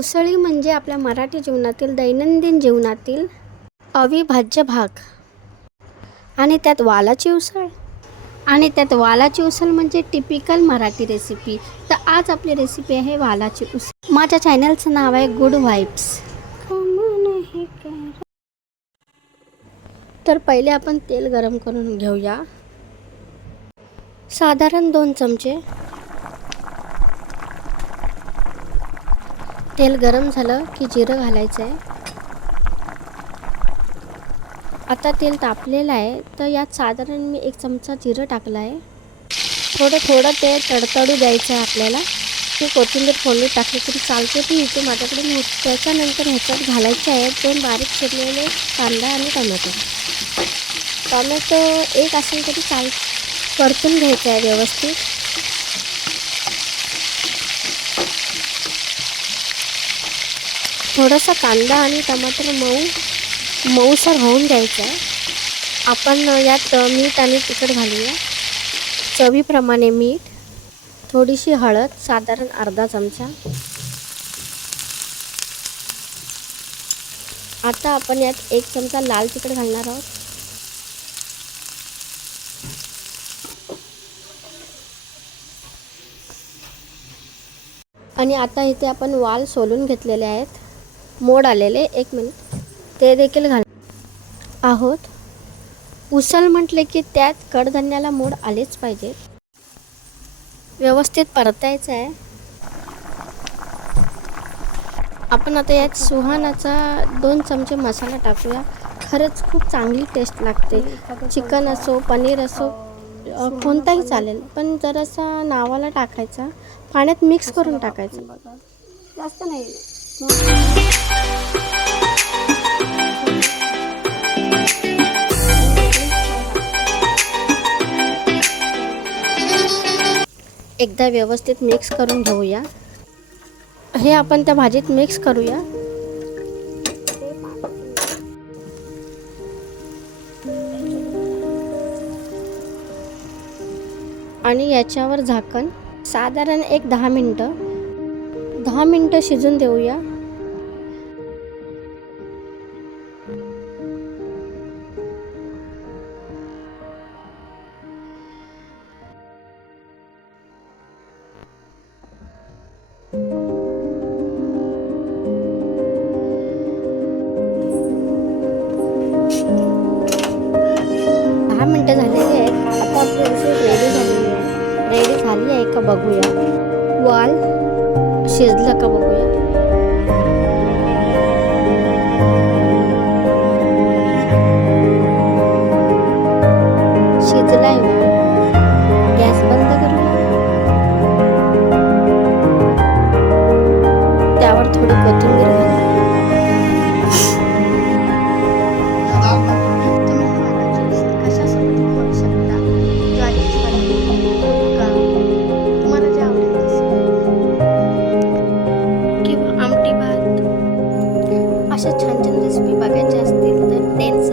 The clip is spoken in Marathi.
उसळी म्हणजे आपल्या मराठी जीवनातील दैनंदिन जीवनातील अविभाज्य भाग. आणि त्यात वालाची उसळ. आणि त्यात वालाची उसळ म्हणजे टिपिकल मराठी रेसिपी तर आज आपली रेसिपी आहे वालाची उसळ. माझ्या चॅनलचं नाव आहे गुड व्हाईब्स तर पहिले आपण तेल गरम करून घेऊया. साधारण दोन चमचे तेल गरम झालं की जिरं घालायचं आहे आता तेल तापलेलं आहे तर यात साधारण मी एक चमचा जिरं टाकलं आहे. थोडं थोडं ते तडतडू द्यायचं आहे आपल्याला. ते कोथिंबीर फोडणी टाकली तरी चालते. ती इथे माझ्याकडे त्याच्यानंतर ह्याच्यात घालायचे आहे दोन बारीक चिरलेले कांदा आणि टोमॅटो. टोमॅटो एक असेल तरी चाल परतून घ्यायचं आहे व्यवस्थित. थोडासा कांदा आणि टमाटर मऊ मऊसर होऊन द्यायचा आहे. आपण यात मीठ आणि तिखट घालूया. चवीप्रमाणे मीठ थोडीशी हळद साधारण अर्धा चमचा. आता आपण यात एक चमचा लाल तिखट घालणार आहोत. आणि आता इथे आपण वाल सोलून घेतलेले आहेत. मोड आलेले एक मिनिट. ते देखील घाल. आहोत. उसळ म्हटले की त्यात कडधान्याला मोड आलेच पाहिजे. व्यवस्थित परतायचं आहे. आपण आता यात सुहानाचा दोन चमचे मसाला टाकूया. खरंच खूप चांगली टेस्ट लागते. चिकन असो पनीर असो कोणताही चालेल. पण जरासा नावाला टाकायचा. पाण्यात मिक्स करून टाकायचं. जास्त नाही. एकदा व्यवस्थित मिक्स करून घेऊया. हे आपण त्या भाजीत मिक्स करूया. आणि याच्यावर झाकण साधारण एक दहा मिनटं. दहा मिनटं शिजून देऊया. दहा मिनटं झालेली आहेत. आता आपली उसळ रेडी झालेली आहे. रेडी झाली आहे का बघूया. वाल शिजलं का बघूया? रेसिपी बघायच्या असतील तर तेच